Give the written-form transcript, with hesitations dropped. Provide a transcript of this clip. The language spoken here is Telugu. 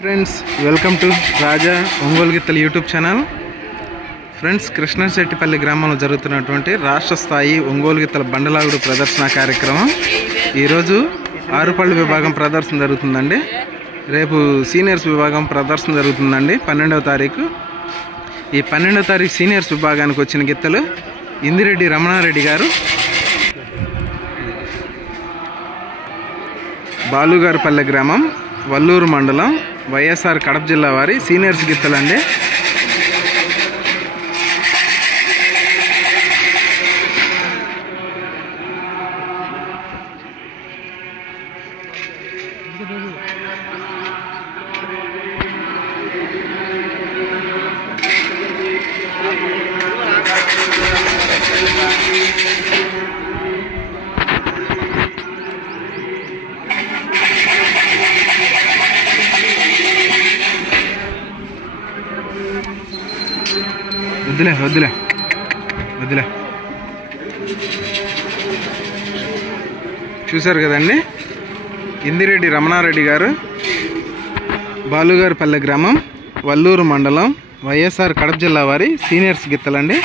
ఫ్రెండ్స్, వెల్కమ్ టు రాజా ఒంగోలు గిత్తలు యూట్యూబ్ ఛానల్. ఫ్రెండ్స్, కృష్ణశెట్టిపల్లి గ్రామంలో జరుగుతున్నటువంటి రాష్ట్ర స్థాయి ఒంగోలు గిత్తల బండలాగుడు ప్రదర్శన కార్యక్రమం. ఈరోజు ఆరుపళ్ళు విభాగం ప్రదర్శన జరుగుతుందండి. రేపు సీనియర్స్ విభాగం ప్రదర్శన జరుగుతుందండి 12వ తారీఖు. ఈ 12వ తారీఖు సీనియర్స్ విభాగానికి వచ్చిన గిత్తలు ఇందిరెడ్డి రమణారెడ్డి గారు, బాలుగారుపల్లె గ్రామం, వల్లూరు మండలం, వైఎస్ఆర్ కడప జిల్లా వారి సీనియర్స్ గిత్తలండి. వద్దులే వద్దులే వద్దులే. చూశారు కదండి, ఇందిరెడ్డి రమణారెడ్డి గారు, బాలుగారుపల్లె గ్రామం, వల్లూరు మండలం, వైఎస్ఆర్ కడప జిల్లా వారి సీనియర్స్ గిత్తలండి.